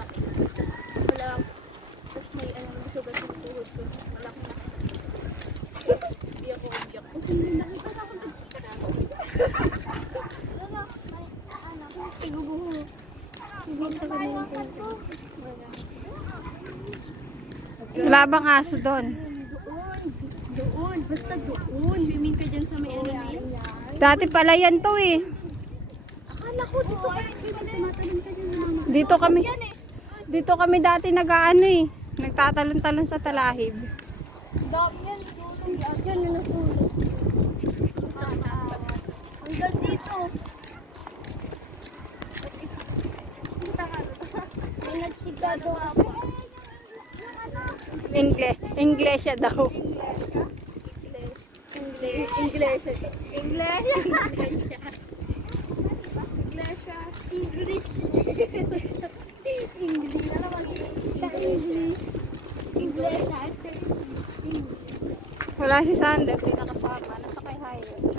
ako. Tapos wala ako. Tapos may sugat yung tuhod ko. Wala akong nakita. Hindi ako umiyak. Kasi hindi nakita na ako nagkita ako. Iguguho. Wala bang aso doon? Doon. Basta doon. Swimming ka dyan sa may ano. Dati pala yan to eh. Akala ko dito kayo swimming. Tumatalon ka dyan naman. Dito kami dati nag-aano eh. Nagtatalon-talon sa talahib. Dami yan. Sulong yan. Yan yung nasulong. Hanggang dito. May nagsigado ako. Inglesya daw. English. Wala si Sander, di nakasama. Nasa kay Hayo.